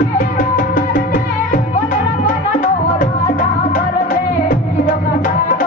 Yeah.